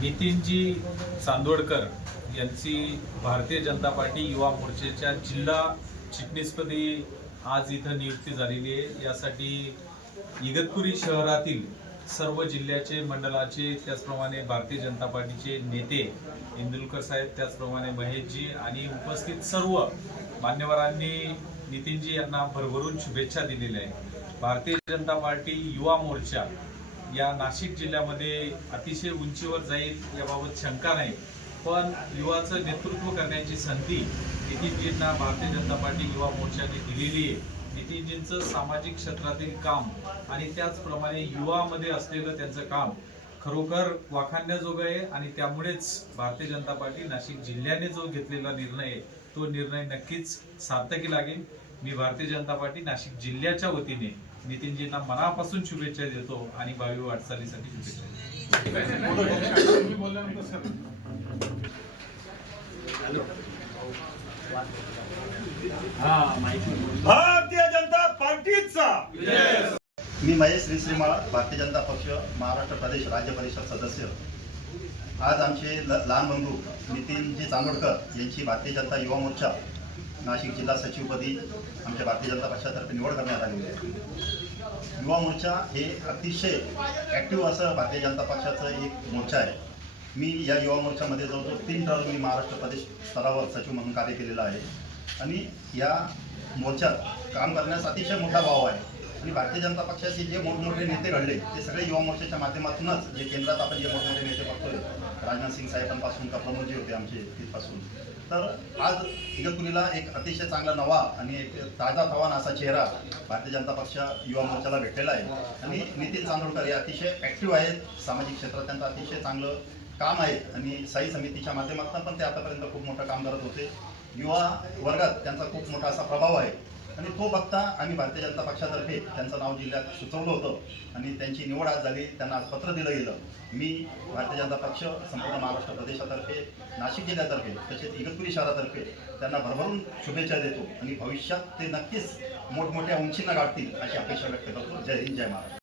नितीनजी चांदोडकर यांची भारतीय जनता पार्टी युवा मोर्चाच्या जिल्हा चिटणीसपदी आज इथं नियुक्ती झालेली आहे। यासाठी इगतपुरी शहरातील सर्व जिल्ह्याचे मंडळाचे त्याचप्रमाणे भारतीय जनता पार्टीचे नेते इंदुलकर साहेब, त्याचप्रमाणे महेशजी आणि उपस्थित सर्व मान्यवरांनी नितीनजी यांना भरभरून शुभेच्छा दिलेल्या आहेत। भारतीय जनता पार्टी युवा मोर्चा या नाशिक जिल्ह्यामध्ये अतिशय उंचीवर जाईल याबाबत शंका नाही, पण युवाचं नेतृत्व करण्याची संधी नितीनजींना भारतीय जनता पार्टी युवा मोर्चाने दिलेली आहे। नितीनजींचं सामाजिक क्षेत्रातील काम आणि त्याचप्रमाणे युवामध्ये असलेलं त्यांचं काम खरोखर वाखाणण्याजोगं आहे आणि त्यामुळेच भारतीय जनता पार्टी नाशिक जिल्ह्याने जो घेतलेला निर्णय आहे तो निर्णय नक्कीच सार्थकी लागेल। मी भारतीय जनता पार्टी नाशिक जिल्ह्याच्या वतीने नितीनजींना मनापासून शुभेच्छा देतो आणि भावी वाटचालीसाठी शुभेच्छा भारतीय जनता पार्टीचा। मी महेश श्रीमाळ, भारतीय जनता पक्ष महाराष्ट्र प्रदेश राज्य परिषद सदस्य। आज आमचे लहान बंधू नितीनजी चांदोडकर यांची भारतीय जनता युवा मोर्चा नाशिक जिल्हा सचिवपदी आमच्या भारतीय जनता पक्षातर्फे निवड करण्यात आलेली आहे। युवा मोर्चा हे अतिशय ॲक्टिव्ह असं भारतीय जनता पक्षाचं एक मोर्चा आहे। मी या युवा मोर्चामध्ये जवळजवळ 3 टर्म मी महाराष्ट्र प्रदेश स्तरावर सचिव म्हणून कार्य केलेलं आहे आणि या मोर्चात काम करण्यास अतिशय मोठा भाव आहे आणि भारतीय जनता पक्षाचे जे मोठमोठे नेते घडले ते सगळे युवा मोर्चाच्या माध्यमातूनच, जे केंद्रात आपण जे मोठमोठे नेते बघतोय, राजनाथ सिंग साहेबांपासून का प्रमोदजी होते आमचे तिथपासून, तर आज इगतपुरीला एक अतिशय चांगला नवा आणि एक ताजा तवाना असा चेहरा भारतीय जनता पक्ष युवा मोर्चाला भेटलेला आहे आणि नितीन चांदोडकर हे अतिशय ॲक्टिव्ह आहेत। सामाजिक क्षेत्रात त्यांचं अतिशय चांगलं काम आहे आणि स्थायी समितीच्या माध्यमातून पण ते आतापर्यंत खूप मोठं काम करत होते। युवा वर्गात त्यांचा खूप मोठा असा प्रभाव आहे आणि तो बघता आम्ही भारतीय जनता पक्षातर्फे त्यांचं नाव जिल्ह्यात सुचवलं होतं आणि त्यांची निवड आज झाली, त्यांना आज पत्र दिलं गेलं। मी भारतीय जनता पक्ष संपूर्ण महाराष्ट्र प्रदेशातर्फे, नाशिक जिल्ह्यातर्फे तसेच इगतपुरी शहरातर्फे त्यांना भरभरून शुभेच्छा देतो आणि भविष्यात ते नक्कीच मोठमोठ्या उंचींना गाठतील अशी अपेक्षा व्यक्त करतो। जय हिंद, जय महाराष्ट्र।